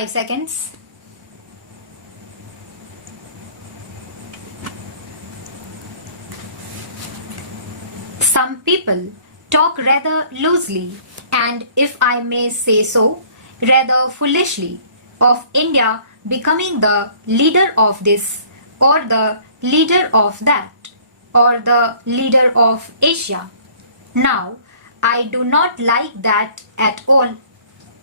5 seconds. Some people talk rather loosely and, if I may say so, rather foolishly of India becoming the leader of this or the leader of that or the leader of Asia. Now, I do not like that at all.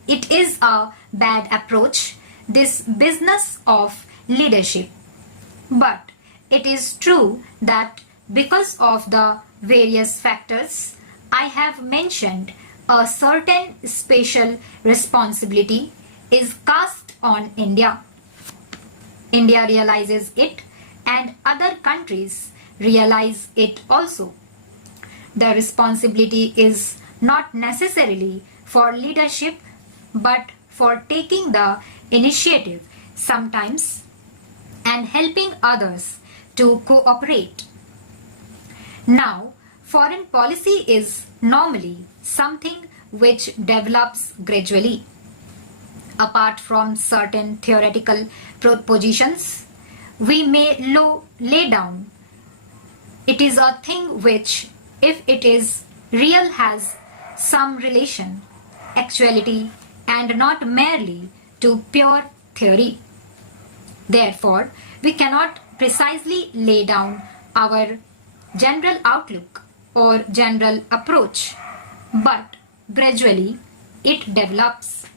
It is a bad approach, this business of leadership. But it is true that because of the various factors I have mentioned, a certain special responsibility is cast on India. India realizes it and other countries realize it also. The responsibility is not necessarily for leadership but for taking the initiative sometimes and helping others to cooperate. Now, foreign policy is normally something which develops gradually. Apart from certain theoretical propositions, we may lay down. It is a thing which, if it is real, has some relation, actuality, and not merely to pure theory. Therefore, we cannot precisely lay down our general outlook or general approach, but gradually it develops.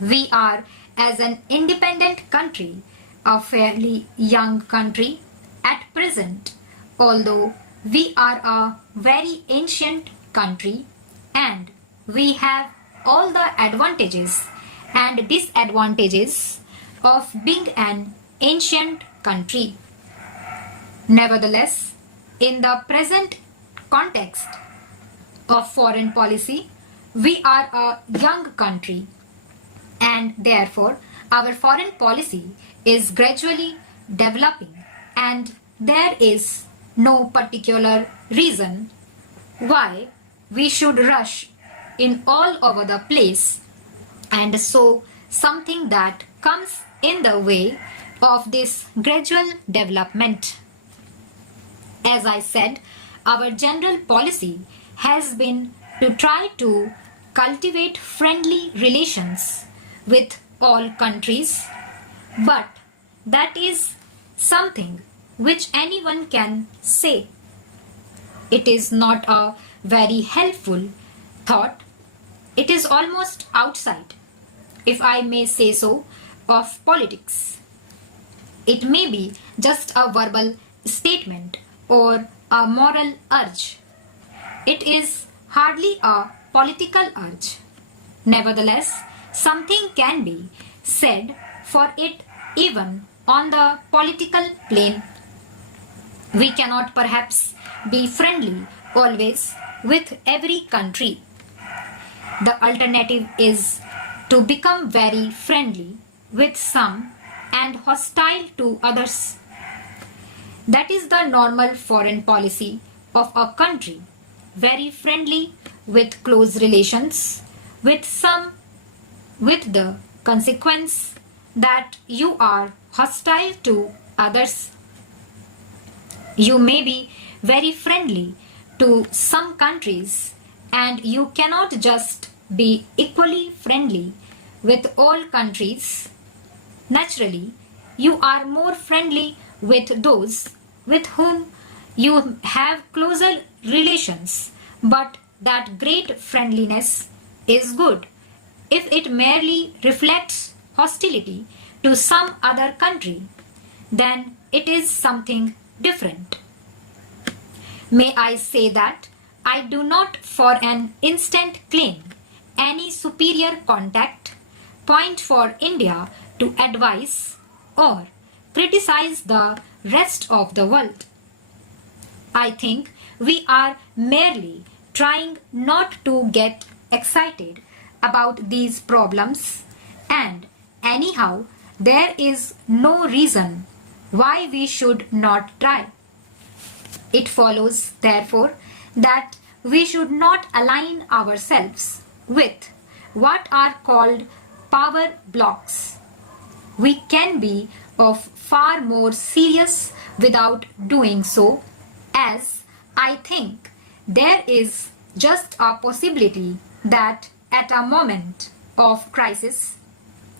We are, as an independent country, a fairly young country at present, although we are a very ancient country and we have all the advantages and disadvantages of being an ancient country. Nevertheless, in the present context of foreign policy, we are a young country and therefore our foreign policy is gradually developing, and there is no particular reason why we should rush in all over the place and so something that comes in the way of this gradual development. As I said, our general policy has been to try to cultivate friendly relations with all countries, but that is something which anyone can say. It is not a very helpful thought. It is almost outside, if I may say so, of politics. It may be just a verbal statement or a moral urge. It is hardly a political urge. Nevertheless, something can be said for it even on the political plane. We cannot perhaps be friendly always with every country. The alternative is to become very friendly with some and hostile to others. That is the normal foreign policy of a country, very friendly with close relations with some, with the consequence that you are hostile to others. You may be very friendly to some countries and you cannot just be equally friendly with all countries. Naturally, you are more friendly with those with whom you have closer relations, but that great friendliness is good if it merely reflects hostility to some other country. Then it is something different. May I say that I do not for an instant claim any superior contact point for India to advise or criticize the rest of the world. I think we are merely trying not to get excited about these problems, and anyhow, there is no reason why we should not try. It follows, therefore, that we should not align ourselves with what are called power blocks. We can be of far more serious without doing so, as I think there is just a possibility that at a moment of crisis,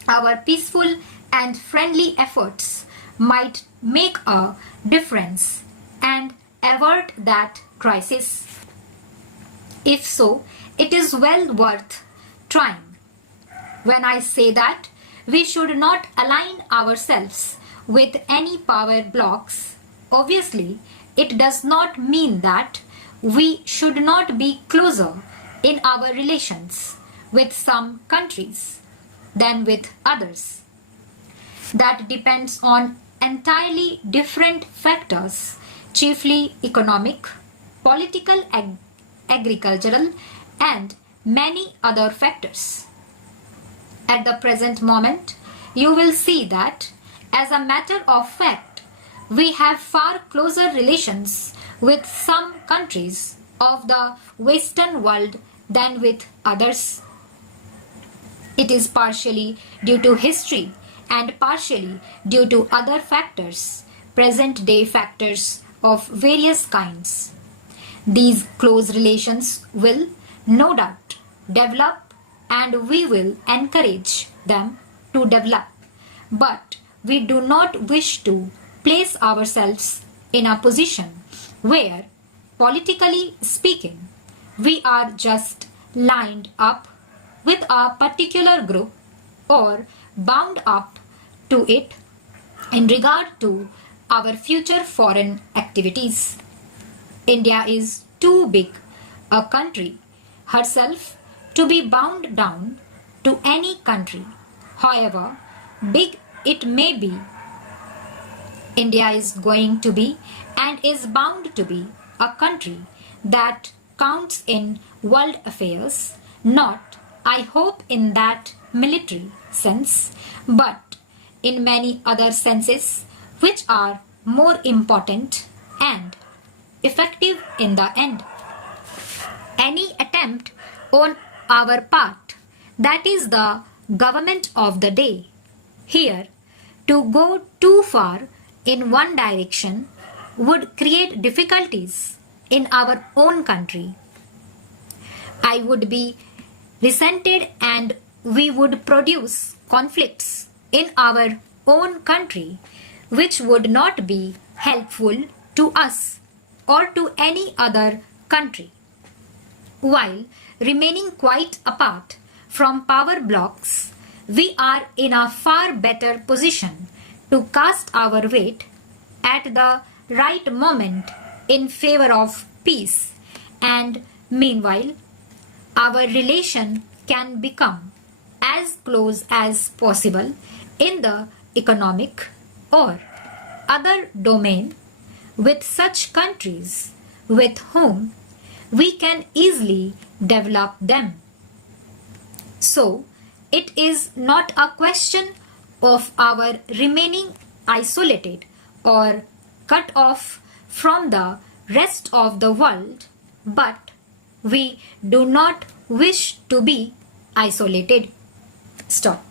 our peaceful and friendly efforts might make a difference and avert that crisis. If so, it is well worth trying. When I say that we should not align ourselves with any power blocks, obviously it does not mean that we should not be closer in our relations with some countries than with others. That depends on entirely different factors, chiefly economic, political, agricultural, and many other factors. At the present moment, you will see that, as a matter of fact, we have far closer relations with some countries of the Western world than with others. It is partially due to history and partially due to other factors, present-day factors of various kinds. These close relations will, no doubt, develop, and we will encourage them to develop. But we do not wish to place ourselves in a position where, politically speaking, we are just lined up with a particular group or bound up to it in regard to our future foreign activities. India is too big a country herself to be bound down to any country, however big it may be. India is going to be and is bound to be a country that counts in world affairs, not, I hope, in that military sense, but in many other senses which are more important and effective in the end. Any attempt on our part, that is the government of the day, here to go too far in one direction would create difficulties in our own country. I would be resented and we would produce conflicts in our own country which would not be helpful to us or to any other country. While remaining quite apart from power blocks, we are in a far better position to cast our weight at the right moment in favor of peace, and meanwhile our relation can become as close as possible in the economic or other domain with such countries with whom we can easily develop them. So, it is not a question of our remaining isolated or cut off from the rest of the world, but we do not wish to be isolated. Stop.